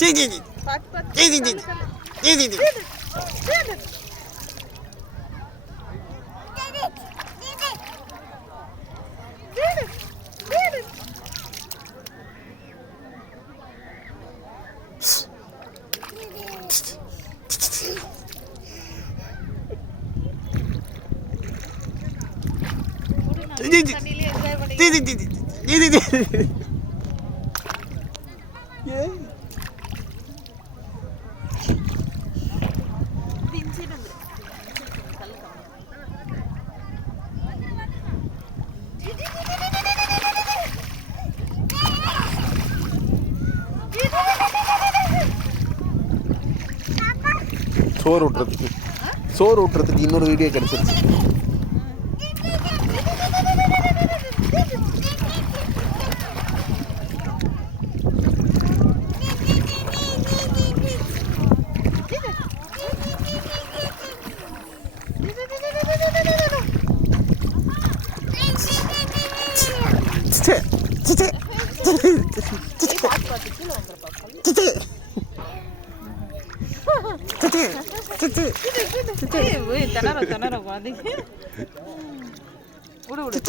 G பாத்து பாத்து G தண்ணியிலே என்ஜாய் பண்ணி திஞ்சிடுது கல்லு சோறு ஊட்டுறதுக்கு இன்னொரு வீடியோ கிடைச்சிருச்சு. திணற குழந்தைங்க விடு விடு